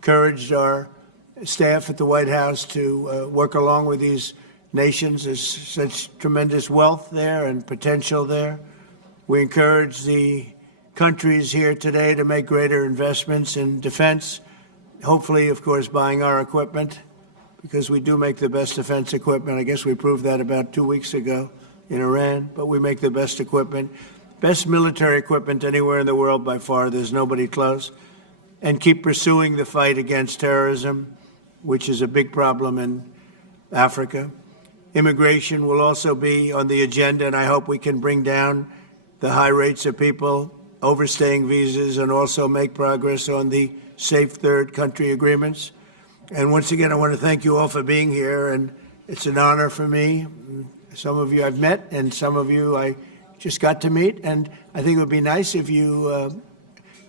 encouraged our staff at the White House to work along with these nations. There's such tremendous wealth there and potential there. We encourage the countries here today to make greater investments in defense, hopefully, of course, buying our equipment, because we do make the best defense equipment. I guess we proved that about 2 weeks ago in Iran, but we make the best equipment, best military equipment anywhere in the world by far. There's nobody close. And keep pursuing the fight against terrorism, which is a big problem in Africa. Immigration will also be on the agenda, and I hope we can bring down the high rates of people overstaying visas and also make progress on the safe third country agreements. And once again, I want to thank you all for being here, and it's an honor for me. Some of you I've met, and some of you I just got to meet, and I think it would be nice if you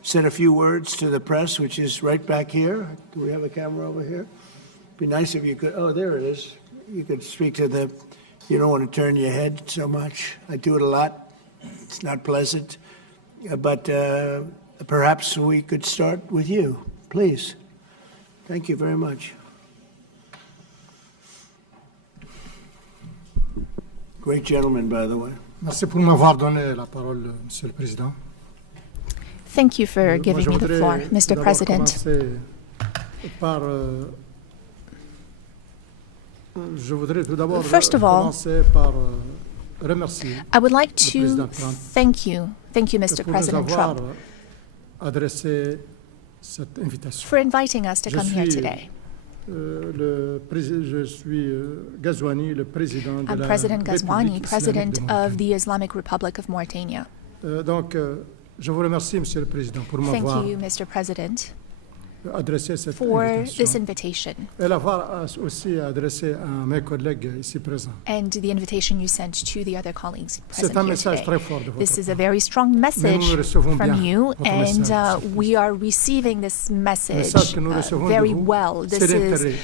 said a few words to the press, which is right back here. Do we have a camera over here? It'd be nice if you could, oh, there it is. You could speak to the, you don't want to turn your head so much. I do it a lot. It's not pleasant. But perhaps we could start with you, please. Thank you very much. Great gentleman, by the way. Merci pour m'avoir donné la parole, Monsieur le Président. Thank you for giving me the floor, Mr. President. First of all, I would like to thank you, Mr. President Trump, for inviting us to come here today. I'm President Ghazouani, President of the Islamic Republic of Mauritania. Thank you, Mr. President, for this invitation and the invitation you sent to the other colleagues present here today. This is a very strong message from you, and we are receiving this message very well. This is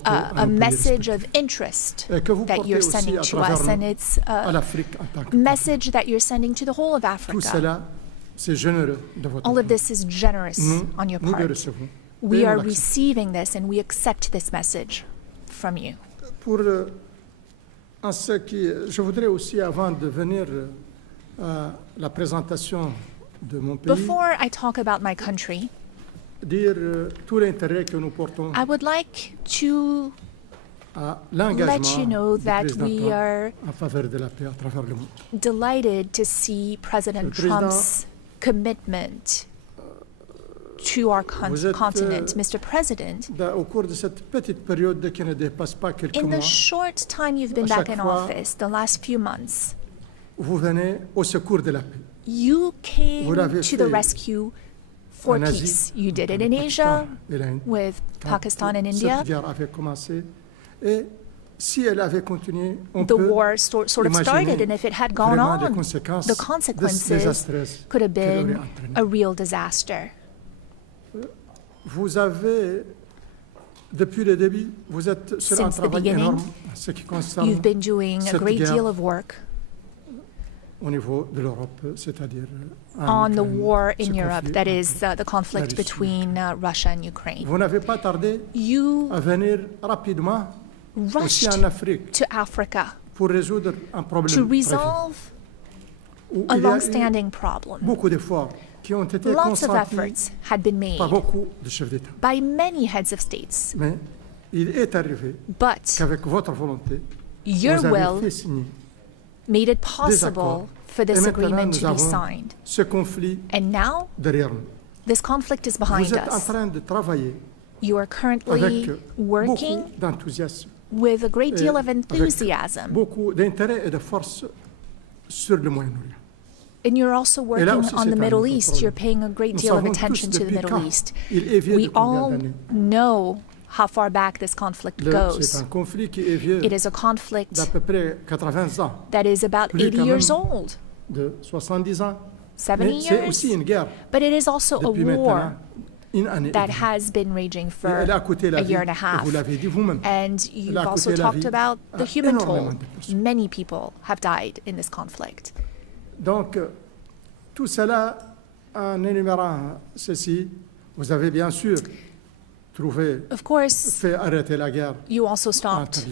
a message of interest that you're sending to us, and it's a message that you're sending to the whole of Africa. All of this is generous on your part. We are receiving this and we accept this message from you. Before I talk about my country, I would like to let you know that we are delighted to see President Trump's commitment to our continent. Mr. President, in the short time you've been back in office, the last few months, you came to the rescue for peace. You did it in Asia with Pakistan and India. The war sort of started, and if it had gone on, the consequences could have been a real disaster. Since the beginning, you've been doing a great deal of work on the war in Europe, that is the conflict between Russia and Ukraine. You rushed to Africa to resolve a long-standing problem. Lots of efforts had been made by many heads of states, but your will made it possible for this agreement to be signed. And now, this conflict is behind us. You are currently working with a great deal of enthusiasm. And you're also working on the Middle East. You're paying a great deal of attention to the Middle East. We all know how far back this conflict goes. It is a conflict that is about 80 years old, 70 years, but it is also a war that has been raging for a year and a half. And you've also talked about the human toll. Many people have died in this conflict. Donc, tout cela, en énumérant ceci, vous avez bien sûr Of course, you also stopped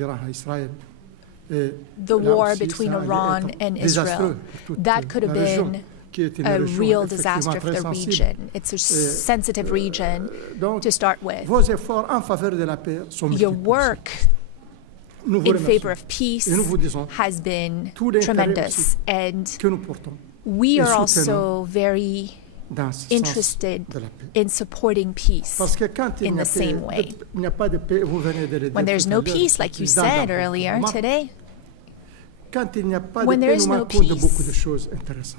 the war between Iran and Israel. That could have been a real disaster for the region. It's a sensitive region to start with. Your work in favor of peace has been tremendous, and we are also very interested in supporting peace in the same way. When there's no peace, like you said earlier today, when there is no peace,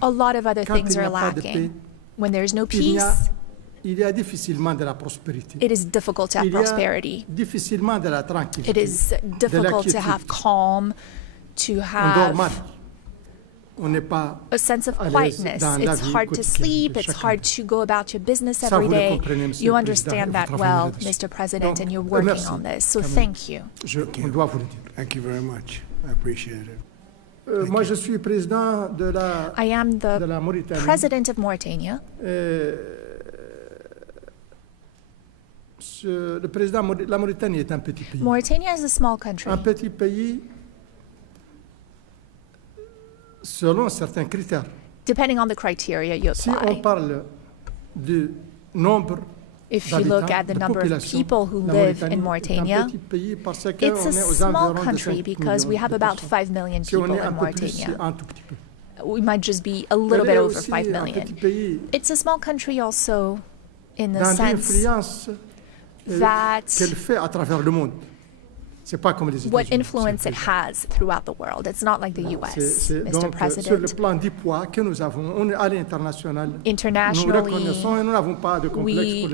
a lot of other things are lacking. When there's no peace, it is difficult to have prosperity. It is difficult to have calm, to have a sense of quietness. It's hard to sleep. It's hard to go about your business every day. You understand that well, Mr. President, and you're working on this. So thank you. Thank you very much. I appreciate it. I am the president of Mauritania. Mauritania is a small country. Depending on the criteria you apply. If you look at the number of people who live in Mauritania, it's a small country because we have about 5 million people in Mauritania. We might just be a little bit over 5 million. It's a small country also in the sense that what influence it has throughout the world. It's not like the U.S., Mr. President. Internationally, we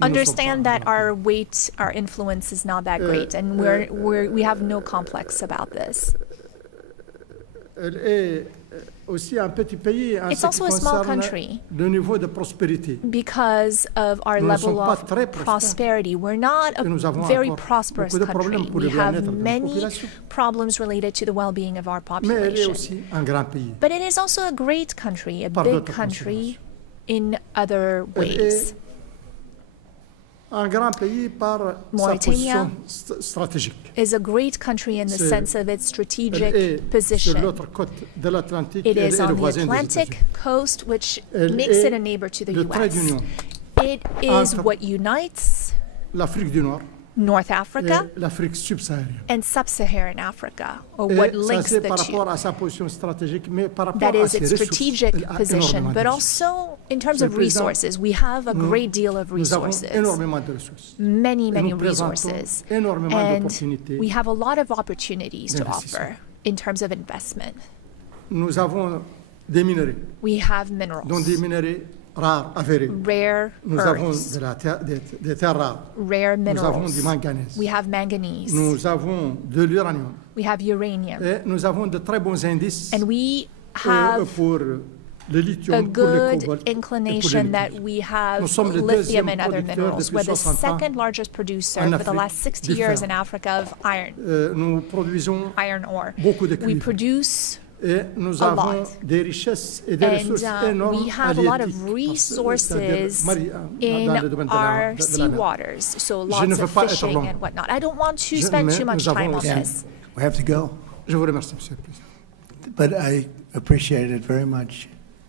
understand that our weight, our influence is not that great, and we have no complex about this. It's also a small country because of our level of prosperity. We're not a very prosperous country. We have many problems related to the well-being of our population. But it is also a great country, a big country in other ways. Mauritania is a great country in the sense of its strategic position. It is on the Atlantic coast, which makes it a neighbor to the U.S. It is what unites North Africa and Sub-Saharan Africa, or what links the two. That is its strategic position, but also in terms of resources. We have a great deal of resources, many resources, and we have a lot of opportunities to offer in terms of investment. We have minerals, rare earths, rare minerals. We have manganese. We have uranium. And we have a good inclination that we have lithium and other minerals. We're the second largest producer for the last 60 years in Africa of iron ore. We produce a lot. And we have a lot of resources in our seawaters, so lots of fishing and whatnot. I don't want to spend too much time on this. We have to go. But I appreciate it very much.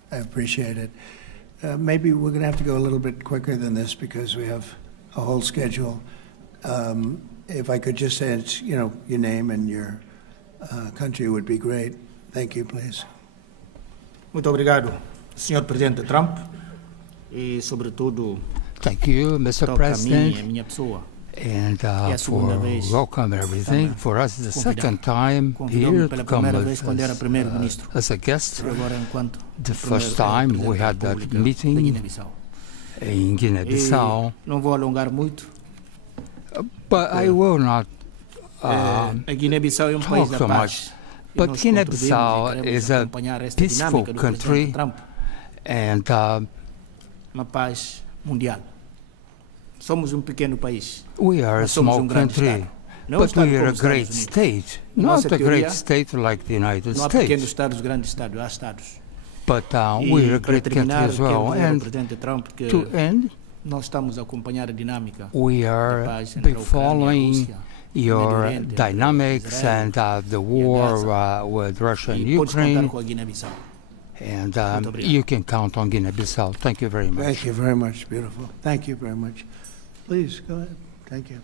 I appreciate it. Maybe we're going to have to go a little bit quicker than this because we have a whole schedule. If I could just say, your name and your country would be great. Thank you, please. Muito obrigado, Sr. Presidente Trump, e sobretudo. Thank you, Mr. President, minha pessoa. And for welcome and everything. For us, it's the second time here to come as a guest. The first time we had that meeting in Guinea-Bissau. Não vou alongar muito. But I will not Guinea-Bissau é país da paz. But Guinea-Bissau is a peaceful country and uma paz mundial. Somos pequeno país. We are a small country, but we are a great state. Not a great state like the United States. Pequenos estados, grandes estados, há estados. But we are a great country as well. And to end, We are following your dynamics and the war with Russia and Ukraine. And you can count on Guinea-Bissau. Thank you very much. Thank you very much. Beautiful. Thank you very much. Please, go ahead. Thank you.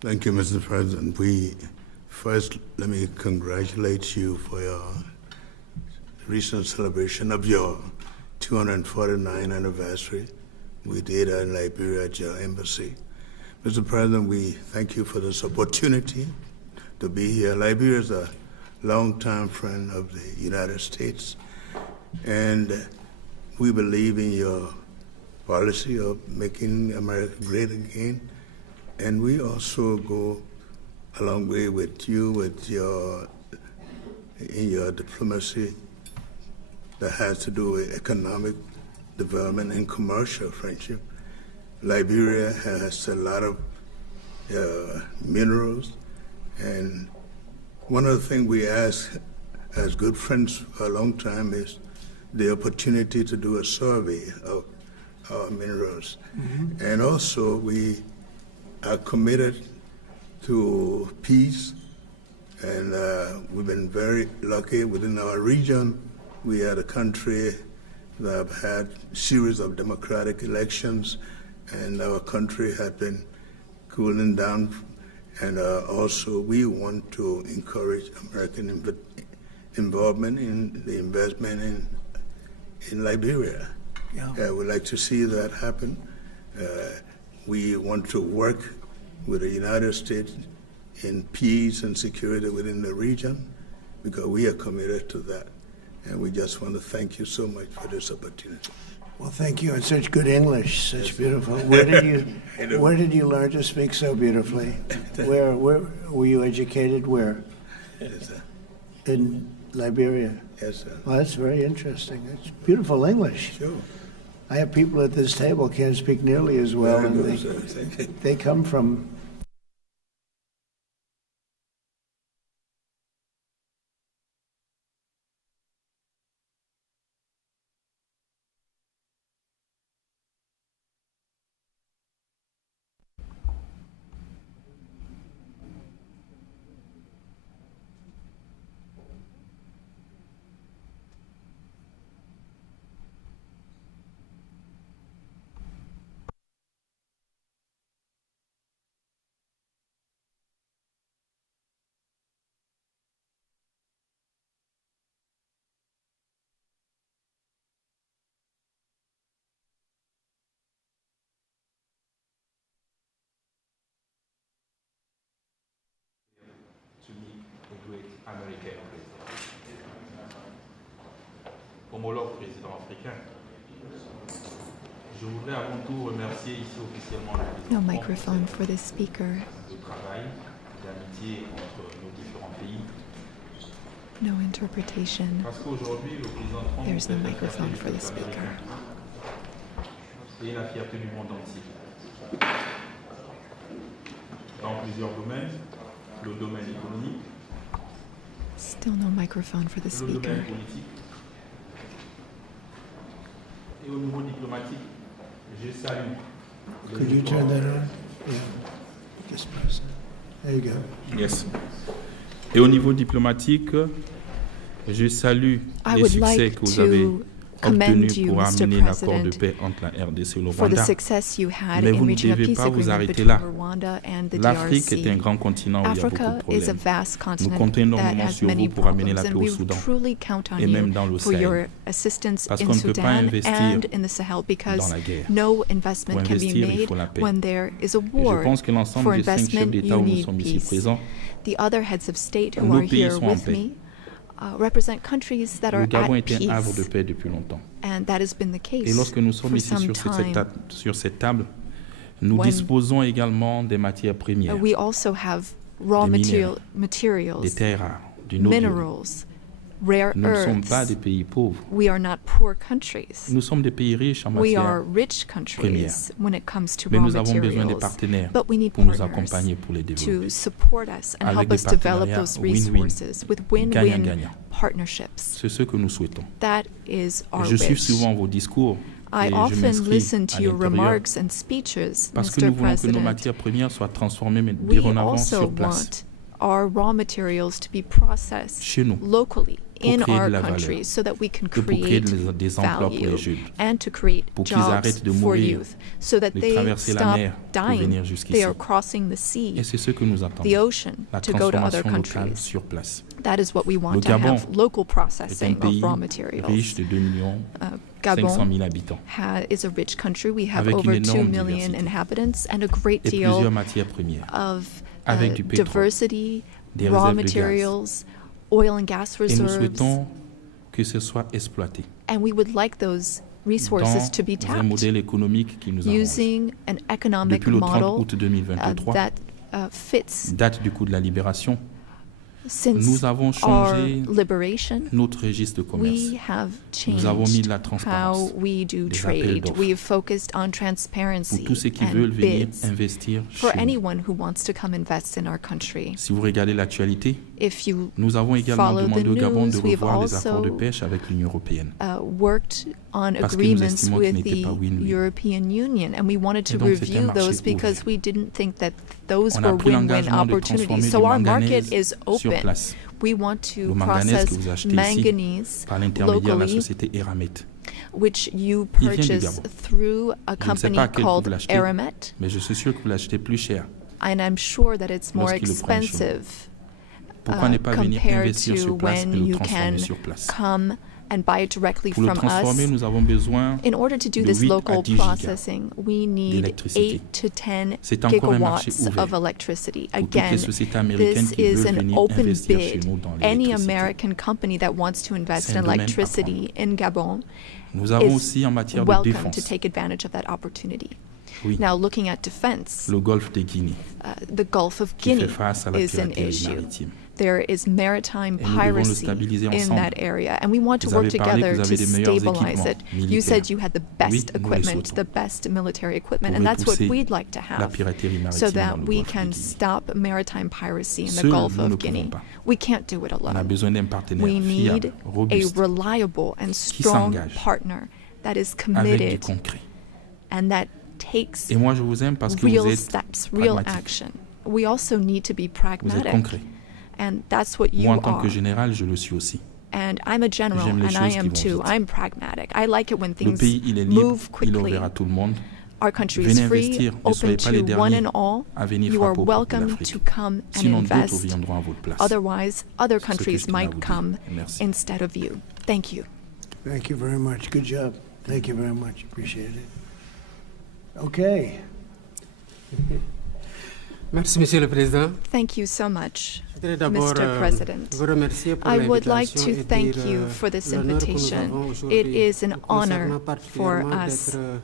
Thank you, Mr. President. First, let me congratulate you for your recent celebration of your 249th anniversary. We did in Liberia at your embassy. Mr. President, we thank you for this opportunity to be here. Liberia is a longtime friend of the United States, and we believe in your policy of making America great again. And we also go a long way with you in your diplomacy that has to do with economic development and commercial friendship. Liberia has a lot of minerals, and one of the things we ask as good friends for a long time is the opportunity to do a survey of our minerals. Mm-hmm. And also we are committed to peace, and we've been very lucky within our region. We are a country that have had a series of democratic elections, and our country has been cooling down. And also we want to encourage American involvement in the investment in Liberia. Yeah. We'd like to see that happen. We want to work with the United States in peace and security within the region, because we are committed to that. And we just want to thank you so much for this opportunity. Well, thank you, and such good English, such beautiful. Where did you learn to speak so beautifully? Where were you educated? Where? Yes, sir. In Liberia. Yes, sir. Well, that's very interesting. It's beautiful English. Sure. I have people at this table can't speak nearly as well, Very and good, sir. they come from. Américain homologue président africain. Je voudrais avant tout remercier ici officiellement le président. No microphone for the speaker. De travail, d'amitié entre nos différents pays. No interpretation. Parce qu'aujourd'hui le président Trump There's no microphone for the speaker. Et la fierté du monde entier. Dans plusieurs domaines, le domaine économique. Still no microphone for the speaker. Et au niveau diplomatique, je salue. Could you turn that on? Yeah. Just press it. There you go. Yes. Et au niveau diplomatique, je salue les succès que vous avez obtenus pour amener l'accord de paix entre la RDC et le Rwanda. Mais vous ne devez pas vous arrêter là. L'Afrique est un grand continent où il y a beaucoup de problèmes. Nous comptons énormément sur vous pour amener la paix au Soudan et même dans le Sahel. Parce qu'on ne peut pas investir dans la guerre. Pour investir, il faut la paix. Et je pense que l'ensemble des 5 chefs d'État où nous sommes ici présents, nos pays sont en paix. Represent countries that are le Gabon at est peace. un havre de paix depuis longtemps. And that has been the case. Et lorsque nous sommes ici sur cette table, nous disposons également des matières premières, we also have raw des materials, des terres rares, du Nobel, rare Nous ne sommes earths. pas des pays pauvres. We are not poor countries. Nous sommes des pays riches en We are matière rich countries when it comes to Mais raw nous avons besoin des materials. partenaires But we need pour nous partners accompagner pour les to développer. support us and Avec help des us develop partenariats those win-win, resources with win-win gagnant-gagnant. partnerships. C'est ce que nous souhaitons. That is our Je suis wish. souvent vos discours I et je often m'inscris listen to à your l'intérieur remarks and speeches, parce que Mr. nous voulons que nos President. matières premières soient transformées mais We dorénavant also sur place, want our raw materials to be processed chez nous, locally pour in créer de our la valeur, country so that we can et pour créer create des emplois pour les value jeunes, and to create pour qu'ils jobs arrêtent de for mourir, youth so that de they traverser la stop mer pour dying. venir They jusqu'ici. are crossing the Et sea, c'est ce que nous attendons, the ocean, la to go to other transformation locale countries. sur place. That is what we want Le to Gabon have, local est un processing of pays raw riche materials. de 2 millions Gabon 500 000 habitants, is a rich country. We have avec une over 2 énorme million diversité. inhabitants and a great et deal plusieurs matières premières, of avec du pétrole, diversity, des raw réserves de gaz. materials, oil and gas Et nous reserves, souhaitons que ce soit exploité and we would like those resources to be dans un tapped modèle économique qui nous arrange. using an economic Depuis le 30 model août 2023, that fits date du coup de la libération, since nous avons our changé liberation. notre registre de commerce. We have Nous avons mis changed de la transparence, how we do des appels trade. d'offres. We have focused on Pour transparency tous ceux qui veulent and venir bids investir for chez nous. anyone who wants to come invest in our country. Si vous regardez l'actualité, If you nous avons également follow the demandé au Gabon de news, we've revoir les accords de also pêche avec l'Union européenne. worked on Parce que nous agreements estimons qu'ils with n'étaient the pas win-win. European Union, and we wanted to Et donc, c'est un review marché those because ouvert. we didn't think that those On a were pris win-win l'engagement de transformer opportunities. du So our manganèse market is sur open. place. We want to Le manganèse process que vous achetez ici manganese par l'intermédiaire de la locally, société Eramet. which you Il vient du purchase Gabon. through a Je ne sais company pas à quel prix called vous l'achetez, Aramet, mais je suis sûr que vous l'achetez plus cher. and I'm sure that it's more Lorsqu'ils le prennent chez nous. expensive Pourquoi ne pas venir compared investir to sur place et when le you transformer can sur place? come and buy it directly Pour le from transformer, us. nous avons besoin In order to do de this 8 à local 10 gigas processing, we need d'électricité. 8 to 10 C'est encore un marché gigawatts ouvert of electricity. pour toutes les Again, sociétés américaines this qui is veulent an venir open investir chez bid. nous dans Any l'électricité. American company that wants to invest C'est un in domaine à electricity in Gabon Nous avons is aussi en matière de welcome to défense, take advantage of that opportunity. oui, Now, looking at defense, le golfe de Guinée the Gulf of qui Guinea fait face à la is an piraterie issue. maritime. There is maritime Et nous devons le piracy stabiliser in ensemble. that area, and we want to Vous work avez parlé que together vous to avez des meilleurs stabilize équipements it. You militaires. said you had the best Oui, nous les equipment, souhaitons. the best military equipment, Pour and that's what repousser we'd like to la have piraterie maritime so dans that le we golfe de can Guinée. stop maritime piracy in the Seuls, Gulf nous ne of pouvons Guinea. pas. We can't do it On a alone. besoin d'un partenaire We need fiable, a robuste, reliable and strong s'engage partner that is avec du committed concret. and that takes Et moi, je vous aime parce que real vous êtes steps, real pragmatique. action. We also need to be Vous êtes pragmatic, concret. and that's what you Moi, en tant que are. général, je le suis aussi. And I'm a general, J'aime les and I choses am qui vont too. vite. I'm pragmatic. I like it when Le things pays, il est libre, move il est quickly. ouvert à tout le monde. Our country is Venez free, investir, ne open soyez pas les to one derniers and all. à venir You are frapper aux portes de welcome l'Afrique. to come and Sinon, d'autres invest. viendront à votre place. Otherwise, other C'est ce que countries je tenais à might vous dire. come Merci. instead of you. Thank you. Thank you very much. Good job. Thank you very much. Appreciate it. Okay. Merci, Monsieur le Président. Thank you so much, Je voudrais d'abord Mr. President. vous remercier pour I would like l'invitation to et thank dire you for this l'honneur que nous invitation. avons It aujourd'hui is an honor concernant for particulièrement us d'être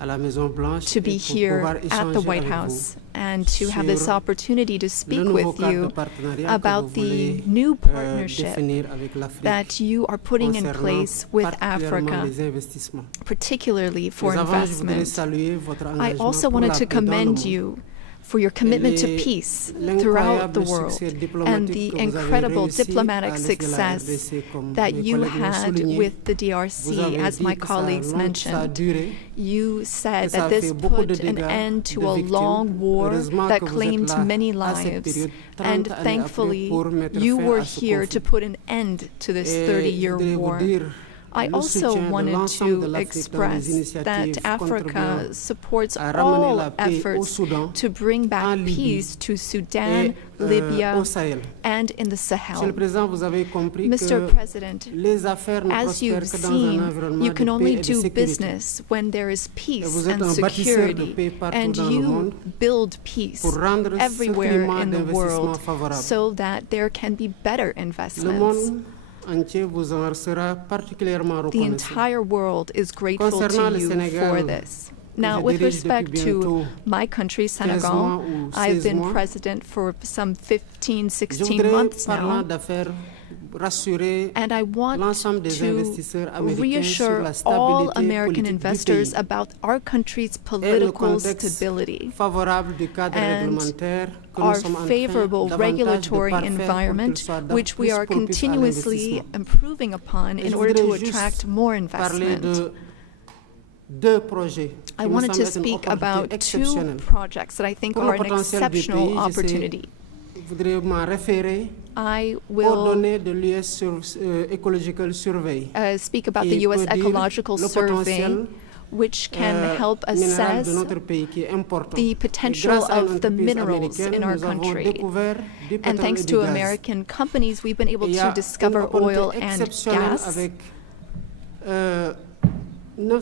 à la Maison Blanche to be et pour here pouvoir at the échanger White avec House and to have this sur opportunity to le speak nouveau with cadre you de partenariat about que vous voulez the new partnership définir avec l'Afrique that you are putting in concernant place with particulièrement Africa, les investissements. particularly for Mais avant, je voudrais investment. saluer votre I engagement also pour la wanted to paix dans le commend monde. you for your commitment to Et peace l'incroyable throughout the world succès and diplomatique the que vous avez incredible réussi diplomatic à laisser la success RDC, comme that mes you collègues l'ont had souligné. with the Vous DRC, avez as dit my que colleagues ça a mentioned. duré. You said Et ça that a this fait beaucoup de put an dégâts, end to de a victimes. long war Heureusement that que vous êtes claimed là many à cette lives, période, 30 and années après, thankfully pour mettre you fin were à ce here to conflit. put an end to this Et 30-year je voudrais vous war. dire I le also soutien de wanted l'ensemble de to l'Afrique dans les express initiatives that Africa contribuant supports à ramener all la paix au efforts Soudan, to bring en back Libye peace to Sudan, et Libya, au Sahel. and in the Monsieur le Sahel. Président, vous avez compris Mr. que President, les affaires ne as you've prospèrent que dans un seen, environnement you can de only paix et de do sécurité. business when there is Et peace vous êtes and un bâtisseur de security, paix partout and dans le you monde build peace pour rendre ce everywhere climat in the d'investissement world favorable. so that there can be better Le investments. monde entier vous en sera particulièrement The reconnaissant. entire world is grateful Concernant to le you Sénégal, for this. Now, je with dirige respect depuis to bientôt my country, 15 mois Senegal, ou I've 16 been mois. president for some 15, Je 16 voudrais, months parlant now. d'affaires, And I want to reassure all American investors about our country's political stability and our favorable regulatory environment, which we are continuously improving upon in order to attract more investment. I wanted to speak about two projects that I think are an exceptional opportunity. I will speak about the U.S. Ecological Survey, which can help assess the potential of the minerals in our country. And thanks to American companies, we've been able to discover oil and gas. Some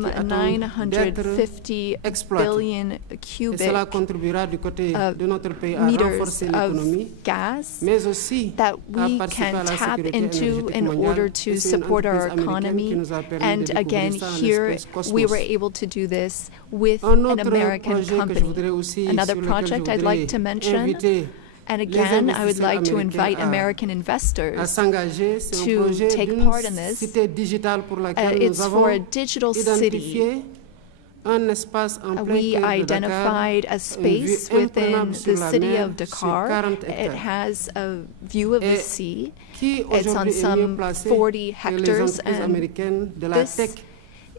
950 billion cubic meters of gas that we can tap into in order to support our economy. And again, here we were able to do this with an American company. Another project I'd like to mention, and again, I would like to invite American investors to take part in this. It's for a digital city. We identified a space within the city of Dakar. It has a view of the sea. It's on some 40 hectares, and this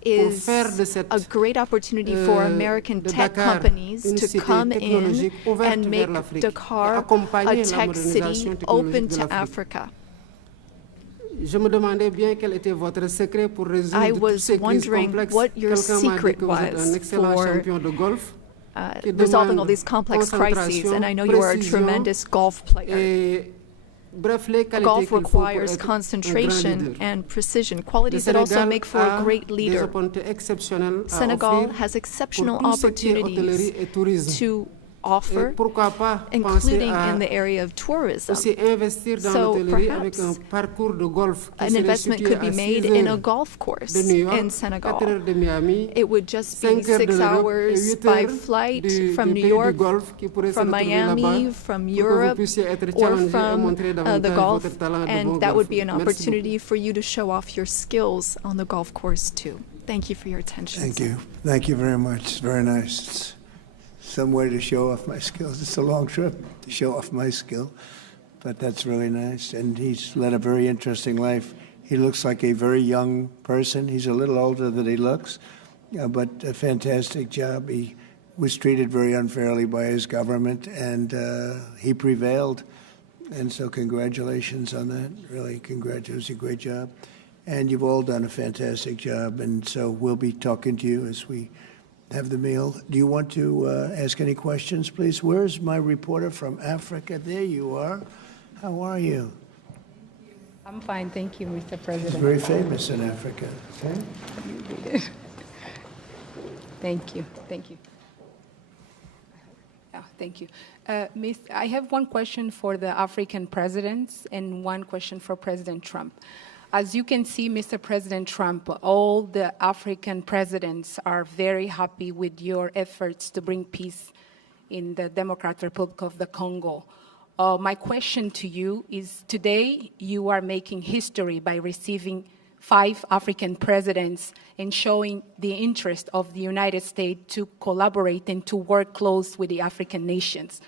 is a great opportunity for American tech companies to come in and make Dakar a tech city open to Africa. I was wondering what your secret was for resolving all these complex crises, and I know you are a tremendous golf player. Golf requires concentration and precision, qualities that also make for a great leader. Senegal has exceptional opportunities to offer, including in the area of tourism. So perhaps an investment could be made in a golf course in Senegal. It would just be 6 hours by flight from New York, from Miami, from Europe, or from the Gulf, and that would be an opportunity for you to show off your skills on the golf course too. Thank you for your attention. Thank you. Thank you very much. It's very nice. Some way to show off my skills. It's a long trip to show off my skill, but that's really nice. And he's led a very interesting life. He looks like a very young person. He's a little older than he looks, but a fantastic job. He was treated very unfairly by his government, and he prevailed. And so congratulations on that. Really, congratulations. A great job. And you've all done a fantastic job. And so we'll be talking to you as we have the meal. Do you want to ask any questions, please? Where's my reporter from Africa? There you are. How are you? I'm fine, thank you, Mr. President. She's very famous in Africa. Okay? Thank you, thank you. Thank you. Miss, I have one question for the African presidents and one question for President Trump. As you can see, Mr. President Trump, all the African presidents are very happy with your efforts to bring peace in the Democratic Republic of the Congo. My question to you is, today you are making history by receiving 5 African presidents and showing the interest of the United States to collaborate and to work close with the African nations.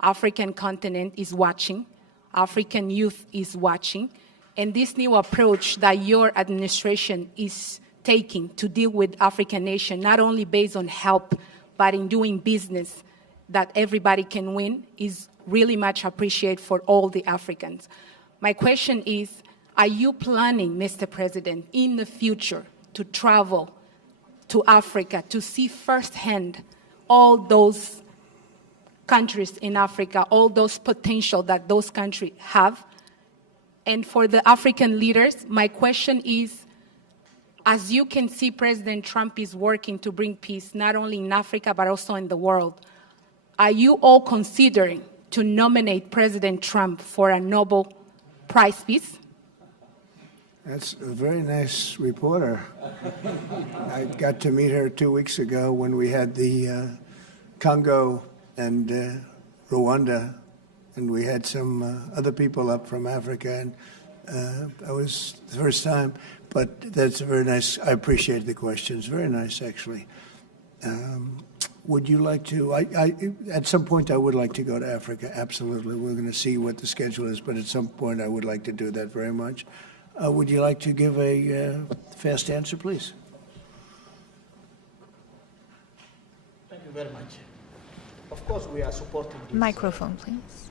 African continent is watching, African youth is watching, and this new approach that your administration is taking to deal with African nations, not only based on help, but in doing business that everybody can win, is really much appreciated for all the Africans. My question is, are you planning, Mr. President, in the future to travel to Africa to see firsthand all those countries in Africa, all those potential that those countries have? And for the African leaders, my question is, as you can see, President Trump is working to bring peace not only in Africa, but also in the world. Are you all considering to nominate President Trump for a Nobel Prize Peace? That's a very nice reporter. I got to meet her 2 weeks ago when we had the Congo and Rwanda and we had some other people up from Africa, and that was the first time. But that's very nice. I appreciate the questions. Very nice, actually. Would you like to? At some point, I would like to go to Africa. Absolutely. We're going to see what the schedule is, but at some point, I would like to do that very much. Would you like to give a fast answer, please? Thank you very much. Of course, we are supporting this. Microphone, please.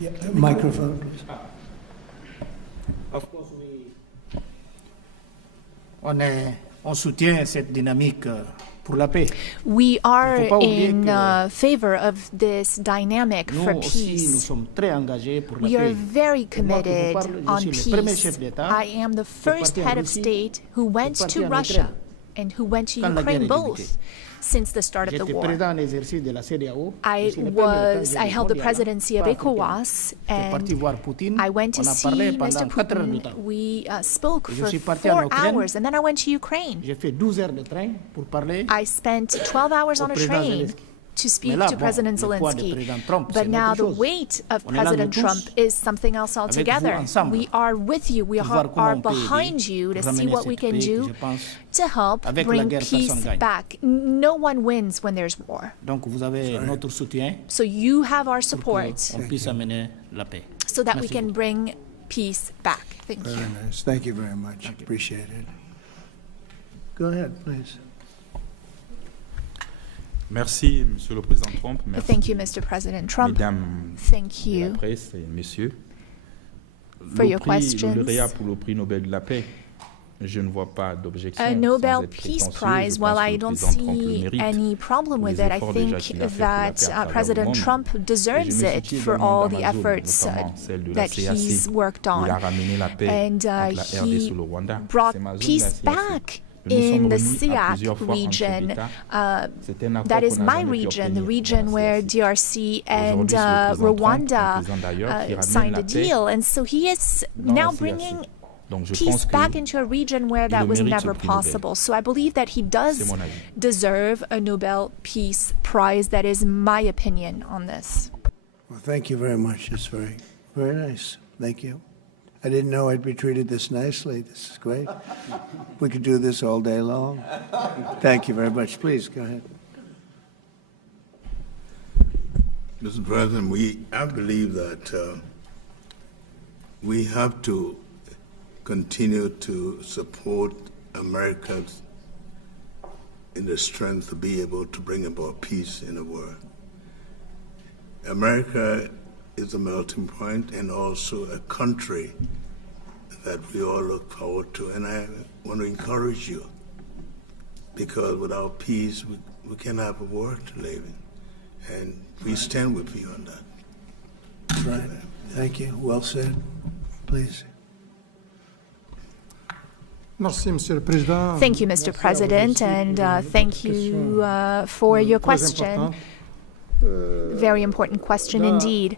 Yeah, microphone, please. Of course, on soutient cette dynamique pour la paix. We are in favor of this dynamic for peace. We are very committed on peace. I am the first head of state who went to Russia and who went to Ukraine both since the start of the war. I held the presidency of ECOWAS, and I went to see Mr. Putin. We spoke for 4 hours, and then I went to Ukraine. I spent 12 hours on a train to speak to President Zelensky. But now the weight of President Trump is something else altogether. We are with you. We are behind you to see what we can do to help bring peace back. No one wins when there's war. So you have our support so that we can bring peace back. Thank you. Very nice. Thank you very much. Appreciate it. Go ahead, please. Merci, Monsieur le Président Trump. Merci. Thank you, Mr. President Trump. Mesdames Thank you la presse et messieurs. for your questions. Le lauréat pour le prix Nobel de la paix. Je ne vois pas d'objection. A Nobel Peace Prize, well, I don't see any problem with it. I think that President Trump deserves it for all the efforts that he's worked on. And he brought peace back in the SEAC region. That is my region, the region where DRC and Rwanda signed a deal. And so he is now bringing peace back into a region where that was never possible. So I believe that he does deserve a Nobel Peace Prize. That is my opinion on this. Well, thank you very much. It's very, very nice. Thank you. I didn't know I'd be treated this nicely. This is great. We could do this all day long. Thank you very much. Please, go ahead. Mr. President, I believe that we have to continue to support America in the strength to be able to bring about peace in the world. America is a melting point and also a country that we all look forward to. And I want to encourage you, because without peace, we can't have a world to live in. And we stand with you on that. That's right. Thank you. Well said. Please. Thank you, Mr. President, and thank you for your question. Very important question indeed.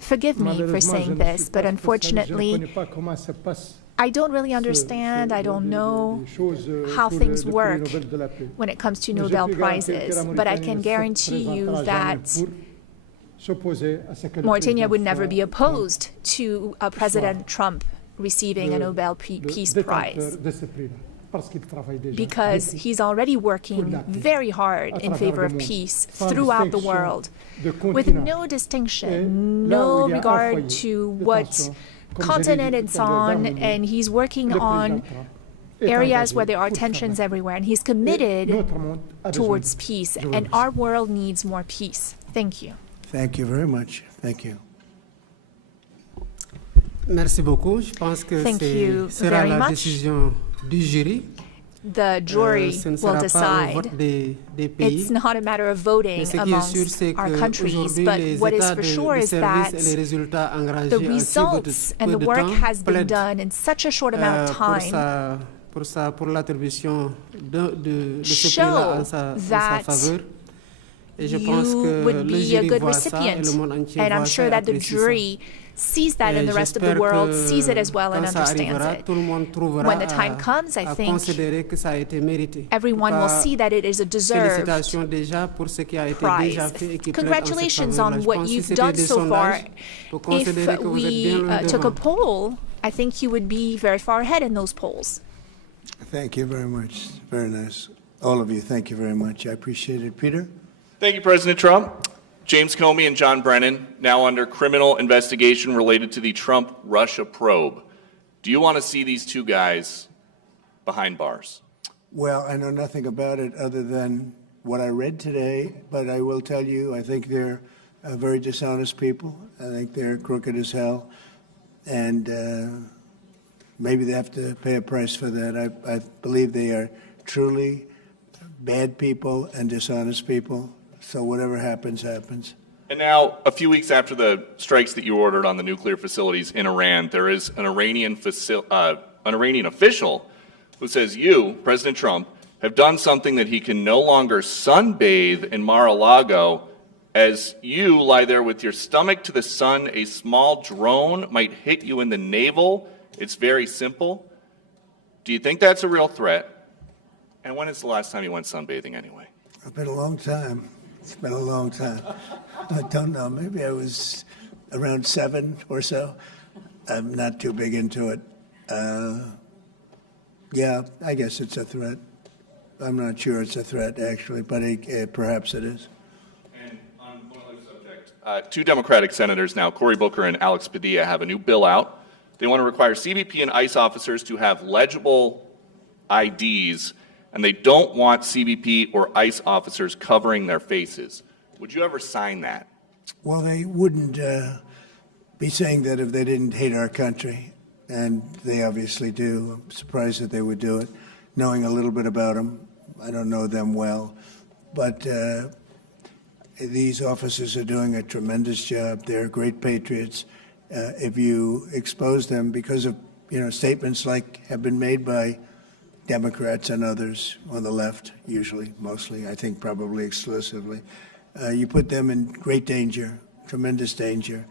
Forgive me for saying this, but unfortunately, I don't really understand, I don't know how things work when it comes to Nobel Prizes, but I can guarantee you that Mauritania would never be opposed to President Trump receiving a Nobel Peace Prize, because he's already working very hard in favor of peace throughout the world, with no distinction, no regard to what continent it's on, and he's working on areas where there are tensions everywhere, and he's committed towards peace, and our world needs more peace. Thank you. Thank you very much. Thank you. Merci beaucoup. Je pense que c'est sera la décision du jury. The jury will decide. It's not a matter of voting amongst our countries, but what is for sure is that the results and the work has been done in such a short amount of time pour l'attribution de ce show prix-là en sa faveur. you would be a good recipient. And I'm sure that the jury sees that and the rest of the world sees it as well and understands it. When the time comes, I think everyone will see that it is a deserved prize. Congratulations on what you've done so far. If we took a poll, I think you would be very far ahead in those polls. Thank you very much. Very nice. All of you, thank you very much. I appreciate it. Peter? Thank you, President Trump. James Comey and John Brennan, now under criminal investigation related to the Trump-Russia probe. Do you want to see these two guys behind bars? Well, I know nothing about it other than what I read today, but I will tell you, I think they're very dishonest people. I think they're crooked as hell, and maybe they have to pay a price for that. I believe they are truly bad people and dishonest people. So whatever happens, happens. And now, a few weeks after the strikes that you ordered on the nuclear facilities in Iran, there is an Iranian official who says you, President Trump, have done something that he can no longer sunbathe in Mar-a-Lago. As you lie there with your stomach to the sun, a small drone might hit you in the navel. It's very simple. Do you think that's a real threat? And when is the last time you went sunbathing anyway? It's been a long time. It's been a long time. I don't know. Maybe I was around 7 or so. I'm not too big into it. Yeah, I guess it's a threat. I'm not sure it's a threat, actually, but perhaps it is. And on one other subject, two Democratic senators now, Cory Booker and Alex Padilla, have a new bill out. They want to require CBP and ICE officers to have legible IDs, and they don't want CBP or ICE officers covering their faces. Would you ever sign that? Well, they wouldn't be saying that if they didn't hate our country, and they obviously do. I'm surprised that they would do it, knowing a little bit about them. I don't know them well, but these officers are doing a tremendous job. They're great patriots. If you expose them because of statements like have been made by Democrats and others on the left, usually, mostly, I think probably exclusively, you put them in great danger, tremendous danger.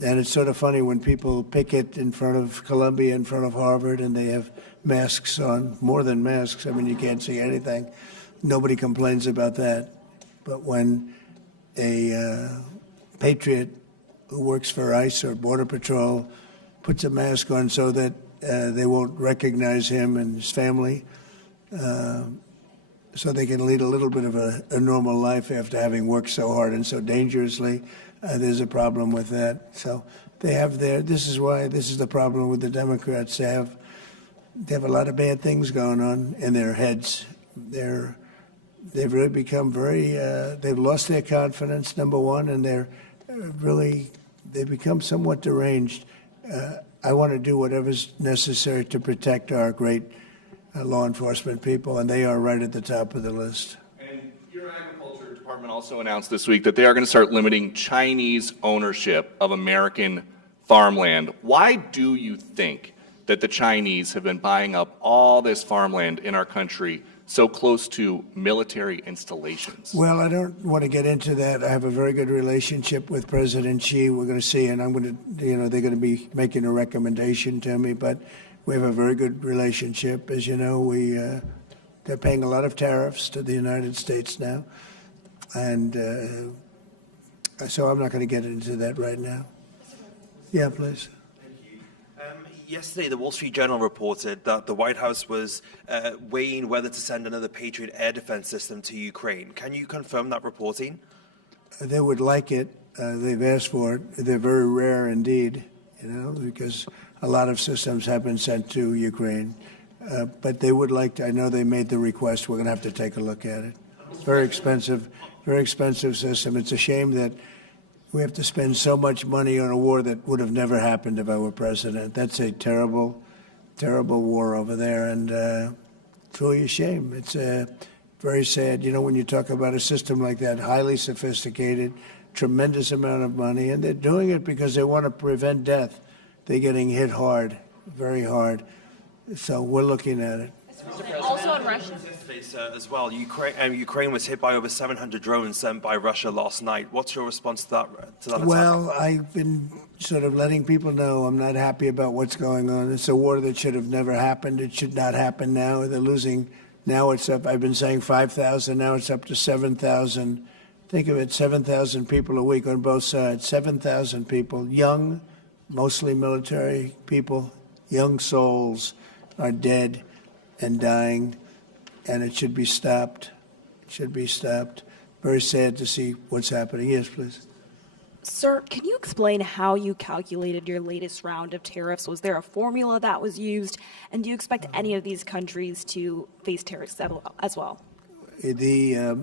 And it's sort of funny when people picket in front of Columbia, in front of Harvard, and they have masks on, more than masks. I mean, you can't see anything. Nobody complains about that. But when a patriot who works for ICE or Border Patrol puts a mask on so that they won't recognize him and his family, so they can lead a little bit of a normal life after having worked so hard and so dangerously. There's a problem with that. So they have this is the problem with the Democrats. They have a lot of bad things going on in their heads. They've really become they've lost their confidence, number one, and they've become somewhat deranged. I want to do whatever's necessary to protect our great law enforcement people, and they are right at the top of the list. And your Agriculture Department also announced this week that they are going to start limiting Chinese ownership of American farmland. Why do you think that the Chinese have been buying up all this farmland in our country so close to military installations? Well, I don't want to get into that. I have a very good relationship with President Xi. We're going to see, and I'm going to, they're going to be making a recommendation to me, but we have a very good relationship. As you know, they're paying a lot of tariffs to the United States now, and so I'm not going to get into that right now. Yeah, please. Yesterday, the Wall Street Journal reported that the White House was weighing whether to send another Patriot air defense system to Ukraine. Can you confirm that reporting? They would like it. They've asked for it. They're very rare indeed, because a lot of systems have been sent to Ukraine. But they would like to. I know they made the request. We're going to have to take a look at it. Very expensive system. It's a shame that we have to spend so much money on a war that would have never happened if I were president. That's a terrible, terrible war over there, and truly a shame. It's very sad. When you talk about a system like that, highly sophisticated, tremendous amount of money, and they're doing it because they want to prevent death. They're getting hit hard, very hard. So we're looking at it. Also, on Russia? Yesterday, sir, as well, Ukraine was hit by over 700 drones sent by Russia last night. What's your response to that attack? Well, I've been sort of letting people know I'm not happy about what's going on. It's a war that should have never happened. It should not happen now. They're losing. Now it's up. I've been saying 5,000. Now it's up to 7,000. Think of it, 7,000 people a week on both sides. 7,000 people, young, mostly military people, young souls are dead and dying, and it should be stopped. It should be stopped. Very sad to see what's happening. Yes, please. Sir, can you explain how you calculated your latest round of tariffs? Was there a formula that was used? And do you expect any of these countries to face tariffs as well? The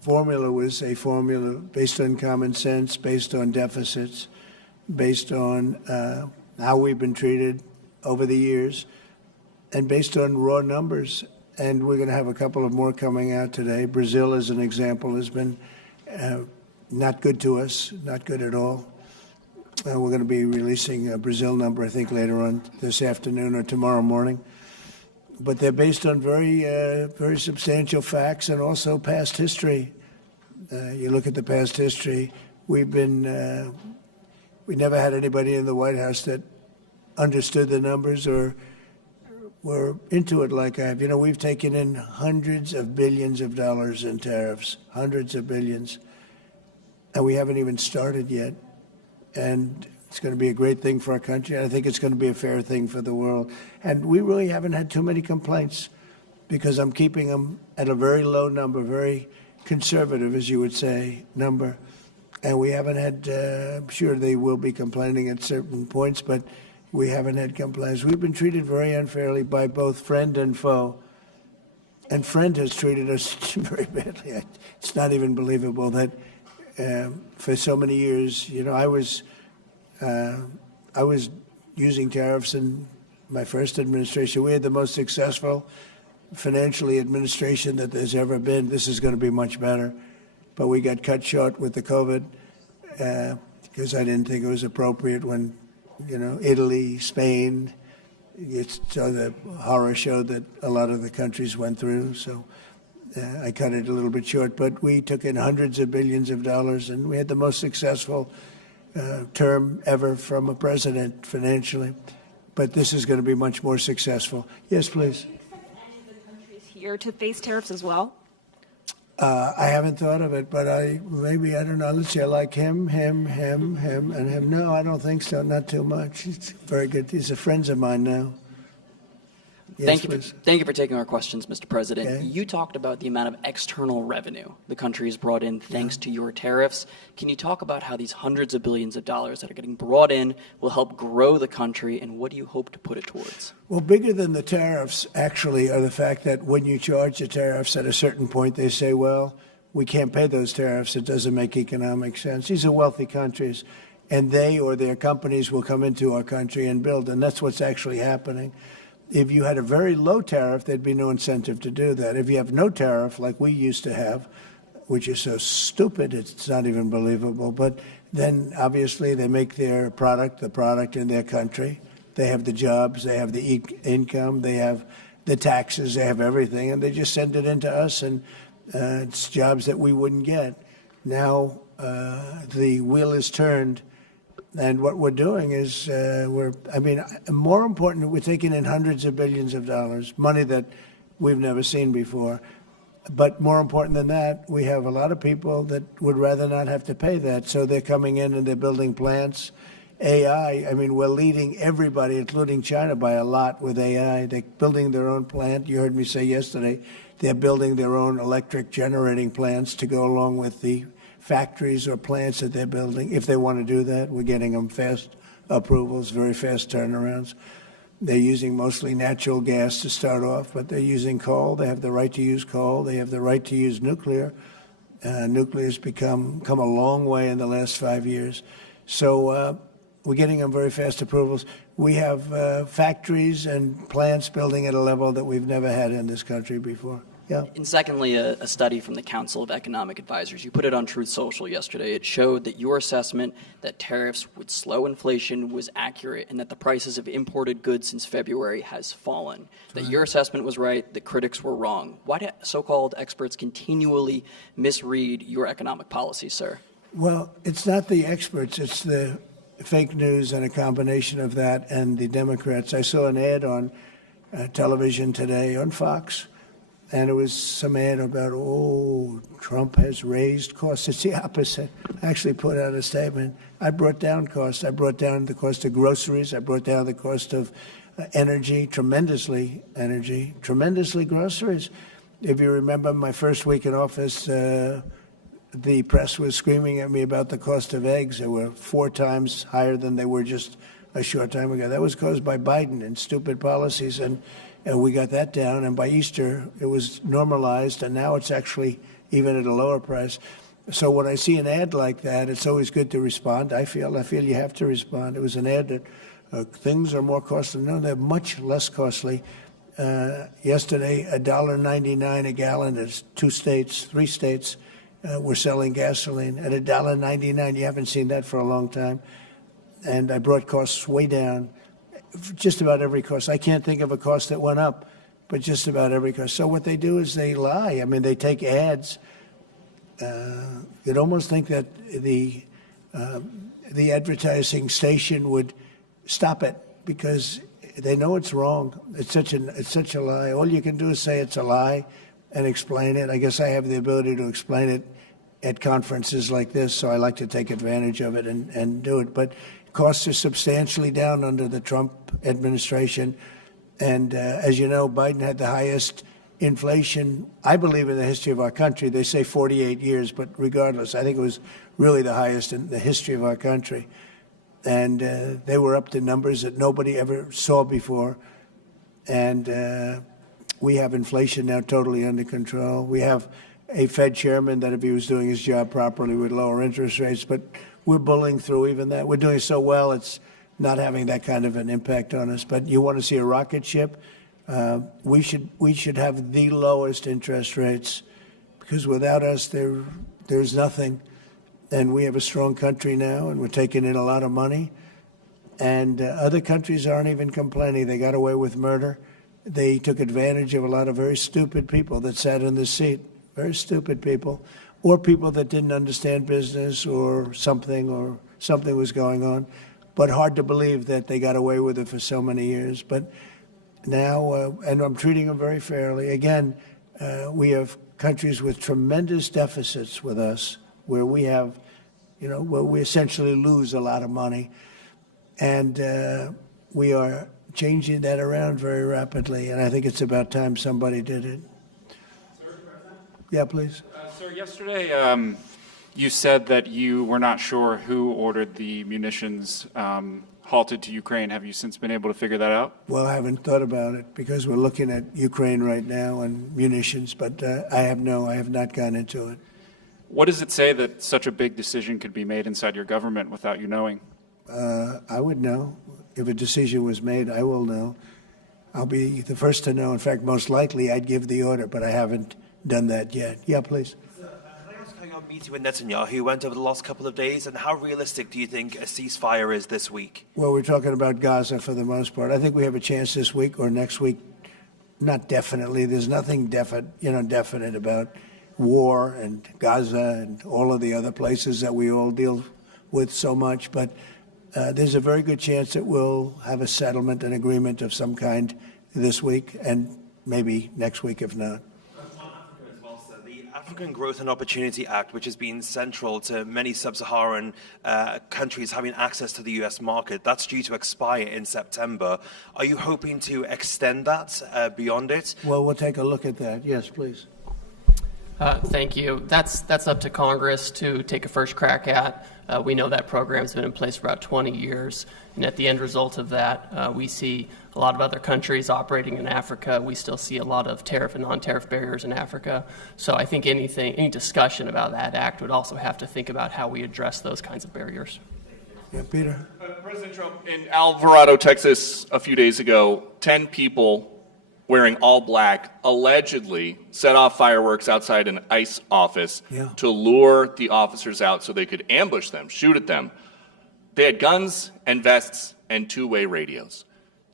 formula was a formula based on common sense, based on deficits, based on how we've been treated over the years, and based on raw numbers. And we're going to have a couple of more coming out today. Brazil, as an example, has been not good to us, not good at all. We're going to be releasing a Brazil number, I think, later on this afternoon or tomorrow morning. But they're based on very substantial facts and also past history. You look at the past history. We never had anybody in the White House that understood the numbers or were into it like I have. You know, we've taken in hundreds of billions of dollars in tariffs, hundreds of billions, and we haven't even started yet. And it's going to be a great thing for our country. And I think it's going to be a fair thing for the world. And we really haven't had too many complaints because I'm keeping them at a very low number, very conservative, as you would say, number. And we haven't had, I'm sure they will be complaining at certain points, but we haven't had complaints. We've been treated very unfairly by both friend and foe. And friend has treated us very badly. It's not even believable that for so many years, you know, I was using tariffs in my first administration. We had the most successful financially administration that there's ever been. This is going to be much better. But we got cut short with the COVID because I didn't think it was appropriate when, you know, Italy, Spain, so the horror show that a lot of the countries went through. So I cut it a little bit short. But we took in hundreds of billions of dollars, and we had the most successful term ever from a president financially. But this is going to be much more successful. Yes, please. Do you expect any of the countries here to face tariffs as well? I haven't thought of it, but I don't know. Let's see, I like him, and him. No, I don't think so. Not too much. It's very good. These are friends of mine now. Yes, Thank you for taking our questions, Mr. President. Okay. You talked about the amount of external revenue the country has brought in thanks to your tariffs. Can you talk about how these hundreds of billions of dollars that are getting brought in will help grow the country, and what do you hope to put it towards? Well, bigger than the tariffs, actually, are the fact that when you charge the tariffs at a certain point, they say, well, we can't pay those tariffs. It doesn't make economic sense. These are wealthy countries, and they or their companies will come into our country and build, and that's what's actually happening. If you had a very low tariff, there'd be no incentive to do that. If you have no tariff, like we used to have, which is so stupid, it's not even believable, but then obviously they make their product, the product in their country. They have the jobs, they have the income, they have the taxes, they have everything, and they just send it into us, and it's jobs that we wouldn't get. Now the wheel is turned. And what we're doing is more important, we're taking in hundreds of billions of dollars, money that we've never seen before. But more important than that, we have a lot of people that would rather not have to pay that. So they're coming in and they're building plants. AI, we're leading everybody, including China, by a lot with AI. They're building their own plant. You heard me say yesterday, they're building their own electric generating plants to go along with the factories or plants that they're building. If they want to do that, we're getting them fast approvals, very fast turnarounds. They're using mostly natural gas to start off, but they're using coal. They have the right to use coal. They have the right to use nuclear. Nuclear has come a long way in the last 5 years. So we're getting them very fast approvals. We have factories and plants building at a level that we've never had in this country before. Yeah. And secondly, a study from the Council of Economic Advisors. You put it on Truth Social yesterday. It showed that your assessment that tariffs would slow inflation was accurate and that the prices of imported goods since February has fallen. That your assessment was right, the critics were wrong. Why do so-called experts continually misread your economic policy, sir? Well, it's not the experts. It's the fake news and a combination of that and the Democrats. I saw an ad on television today on Fox. And it was some ad about, Trump has raised costs. It's the opposite. I actually put out a statement. I brought down costs. I brought down the cost of groceries. I brought down the cost of energy, tremendously groceries. If you remember my first week in office, the press was screaming at me about the cost of eggs. They were 4 times higher than they were just a short time ago. That was caused by Biden and stupid policies, and we got that down. And by Easter, it was normalized, and now it's actually even at a lower price. So when I see an ad like that, it's always good to respond. I feel you have to respond. It was an ad that things are more costly. No, they're much less costly. Yesterday, $1.99 a gallon. There's 3 states were selling gasoline at $1.99. You haven't seen that for a long time. And I brought costs way down. Just about every cost. I can't think of a cost that went up, but just about every cost. So what they do is they lie. I mean, they take ads. You'd almost think that the advertising station would stop it because they know it's wrong. It's such a lie. All you can do is say it's a lie and explain it. I guess I have the ability to explain it at conferences like this, so I like to take advantage of it and do it. But costs are substantially down under the Trump administration. And as you know, Biden had the highest inflation, I believe, in the history of our country. They say 48 years, but regardless, I think it was really the highest in the history of our country. And they were up to numbers that nobody ever saw before. And we have inflation now totally under control. We have a Fed chairman that if he was doing his job properly would lower interest rates, but we're bullying through even that. We're doing so well, it's not having that kind of an impact on us. But you want to see a rocket ship? We should have the lowest interest rates, because without us, there's nothing. And we have a strong country now, and we're taking in a lot of money. And other countries aren't even complaining. They got away with murder. They took advantage of a lot of very stupid people that sat in the seat, very stupid people, or people that didn't understand business or something was going on. But hard to believe that they got away with it for so many years. But now, and I'm treating them very fairly. Again, we have countries with tremendous deficits with us, where we have, where we essentially lose a lot of money. And we are changing that around very rapidly. And I think it's about time somebody did it. Yeah, please. Sir, yesterday you said that you were not sure who ordered the munitions halted to Ukraine. Have you since been able to figure that out? Well, I haven't thought about it because we're looking at Ukraine right now and munitions, but I have not gone into it. What does it say that such a big decision could be made inside your government without you knowing? I would know. If a decision was made, I will know. I'll be the first to know. In fact, most likely I'd give the order, but I haven't done that yet. Yeah, please. Can I ask how your meeting with Netanyahu went over the last couple of days, and how realistic do you think a ceasefire is this week? Well, we're talking about Gaza for the most part. I think we have a chance this week or next week. Not definitely. There's nothing definite about war and Gaza and all of the other places that we all deal with so much. But there's a very good chance that we'll have a settlement, an agreement of some kind this week, and maybe next week if not. The African Growth and Opportunity Act, which has been central to many sub-Saharan countries having access to the U.S. market, that's due to expire in September. Are you hoping to extend that beyond it? Well, we'll take a look at that. Yes, please. Thank you. That's up to Congress to take a first crack at. We know that program's been in place for about 20 years, and at the end result of that, we see a lot of other countries operating in Africa. We still see a lot of tariff and non-tariff barriers in Africa. So I think any discussion about that act would also have to think about how we address those kinds of barriers. Yeah, Peter. President Trump, in Alvarado, Texas, a few days ago, 10 people wearing all black, allegedly set off fireworks outside an ICE office to lure the officers out so they could ambush them, shoot at them. They had guns and vests and two-way radios.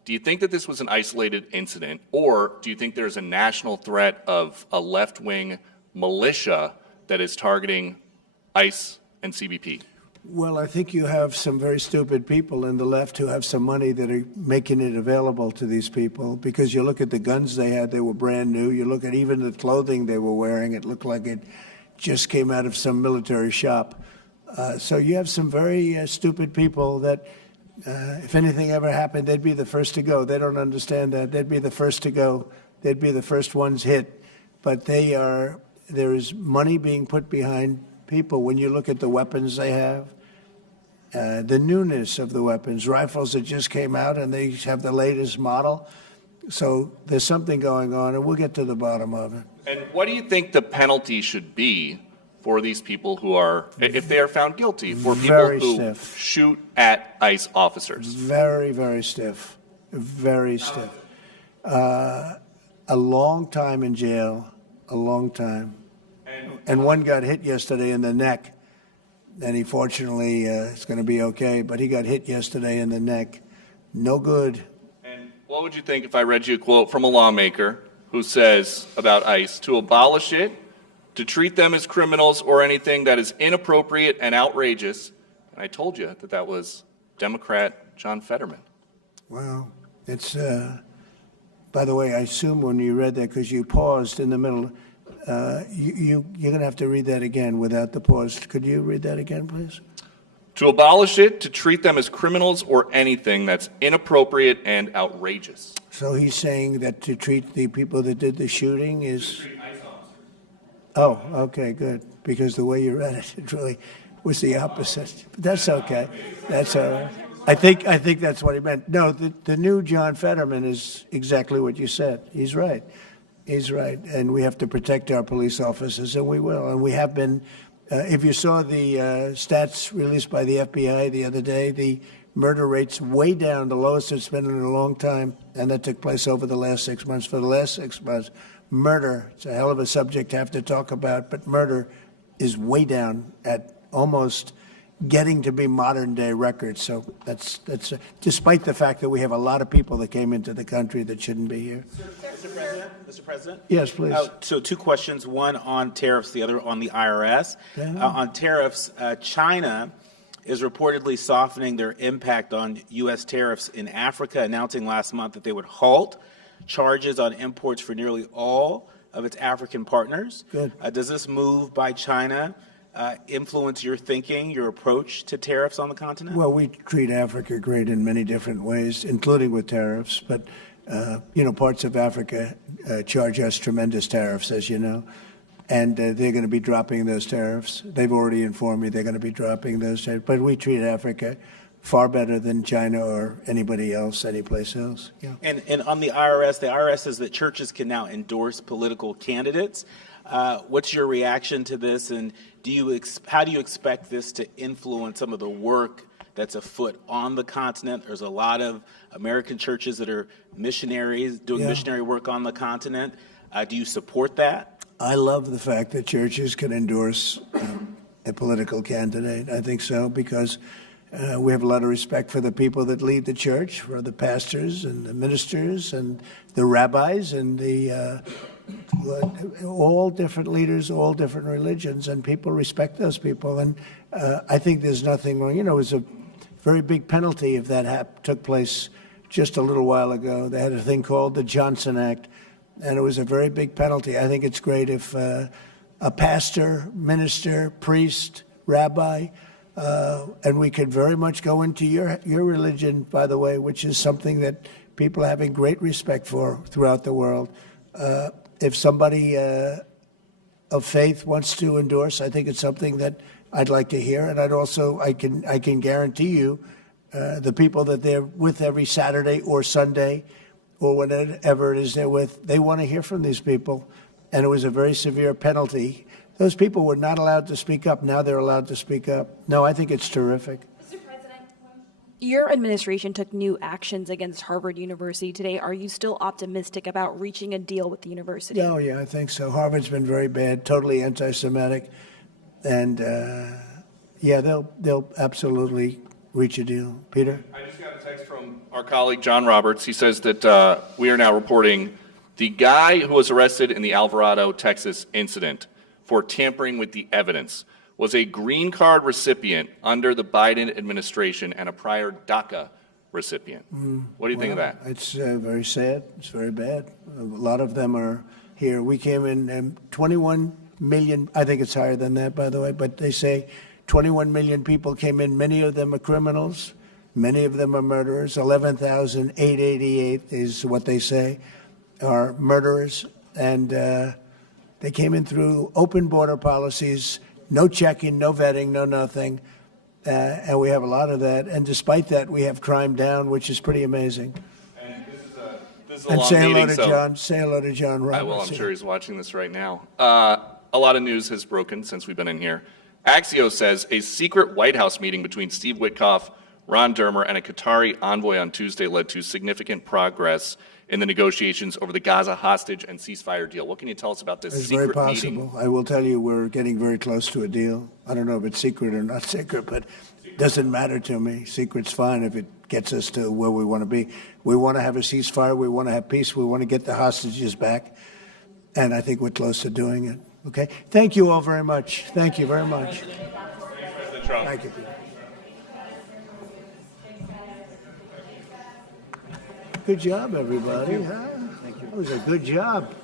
Do you think that this was an isolated incident, or do you think there's a national threat of a left-wing militia that is targeting ICE and CBP? Well, I think you have some very stupid people in the left who have some money that are making it available to these people, because you look at the guns they had, they were brand new. You look at even the clothing they were wearing, it looked like it just came out of some military shop. So you have some very stupid people that, if anything ever happened, they'd be the first to go. They don't understand that. They'd be the first to go. They'd be the first ones hit. But there is money being put behind people. When you look at the weapons they have, the newness of the weapons, rifles that just came out and they have the latest model. So there's something going on, and we'll get to the bottom of it. And what do you think the penalty should be for these people who are, if they are found guilty, for people who shoot at ICE officers? Very, very stiff. Very stiff. A long time in jail, a long time. And one got hit yesterday in the neck, and he fortunately is going to be okay, but he got hit yesterday in the neck. No good. And what would you think if I read you a quote from a lawmaker who says about ICE, to abolish it, to treat them as criminals or anything that is inappropriate and outrageous? And I told you that that was Democrat John Fetterman. Well, it's, by the way, I assume when you read that, because you paused in the middle, you're going to have to read that again without the pause. Could you read that again, please? To abolish it, to treat them as criminals or anything that's inappropriate and outrageous. So he's saying that to treat the people that did the shooting is... Oh, okay, good. Because the way you read it, it really was the opposite. But that's okay. That's all right. I think that's what he meant. No, the new John Fetterman is exactly what you said. He's right. He's right. And we have to protect our police officers, and we will. And we have been. If you saw the stats released by the FBI the other day, the murder rate's way down, the lowest it's been in a long time, and that took place over the last 6 months. For the last 6 months, murder, it's a hell of a subject to have to talk about, but murder is way down at almost getting to be modern day records. So that's despite the fact that we have a lot of people that came into the country that shouldn't be here. Mr. President? Yes, please. So two questions, one on tariffs, the other on the IRS. On tariffs, China is reportedly softening their impact on U.S. tariffs in Africa, announcing last month that they would halt charges on imports for nearly all of its African partners. Good. Does this move by China influence your thinking, your approach to tariffs on the continent? Well, we treat Africa great in many different ways, including with tariffs. But, parts of Africa charge us tremendous tariffs, as you know. And they're going to be dropping those tariffs. They've already informed me they're going to be dropping those tariffs. But we treat Africa far better than China or anybody else, anyplace else. Yeah. And on the IRS says that churches can now endorse political candidates. What's your reaction to this, and how do you expect this to influence some of the work that's afoot on the continent? There's a lot of American churches that are missionaries doing missionary work on the continent. Do you support that? I love the fact that churches can endorse a political candidate. I think so, because we have a lot of respect for the people that lead the church, for the pastors and the ministers and the rabbis and the all different leaders, all different religions, and people respect those people. And I think there's nothing wrong. It was a very big penalty if that took place just a little while ago. They had a thing called the Johnson Act, and it was a very big penalty. I think it's great if a pastor, minister, priest, rabbi, and we could very much go into your religion, by the way, which is something that people are having great respect for throughout the world. If somebody of faith wants to endorse, I think it's something that I'd like to hear. And I can guarantee you the people that they're with every Saturday or Sunday or whatever it is they're with, they want to hear from these people. And it was a very severe penalty. Those people were not allowed to speak up. Now they're allowed to speak up. No, I think it's terrific. Mr. President, Your administration took new actions against Harvard University today. Are you still optimistic about reaching a deal with the university? Oh, yeah, I think so. Harvard's been very bad, totally anti-Semitic. And, yeah, they'll absolutely reach a deal. Peter? I just got a text from our colleague, John Roberts. He says that we are now reporting the guy who was arrested in the Alvarado, Texas incident for tampering with the evidence was a green card recipient under the Biden administration and a prior DACA recipient. What do you think of that? It's very sad. It's very bad. A lot of them are here. We came in 21 million. I think it's higher than that, by the way, but they say 21 million people came in. Many of them are criminals. Many of them are murderers. 11,888 is what they say are murderers. And they came in through open border policies, no checking, no vetting, no nothing. And we have a lot of that. And despite that, we have crime down, which is pretty amazing. And this is a long say hello meeting, to so John. Say hello to John Roberts. I will. I'm sure he's watching this right now. A lot of news has broken since we've been in here. Axios says a secret White House meeting between Steve Witkoff, Ron Dermer, and a Qatari envoy on Tuesday led to significant progress in the negotiations over the Gaza hostage and ceasefire deal. What can you tell us about this secret It's very possible. meeting? I will tell you we're getting very close to a deal. I don't know if it's secret or not secret, but it doesn't matter to me. Secret's fine if it gets us to where we want to be. We want to have a ceasefire. We want to have peace. We want to get the hostages back. And I think we're close to doing it. Okay? Thank you all very much. Thank you very much. President Trump. Thank you, Peter. Good job, everybody. Huh? That was a good job.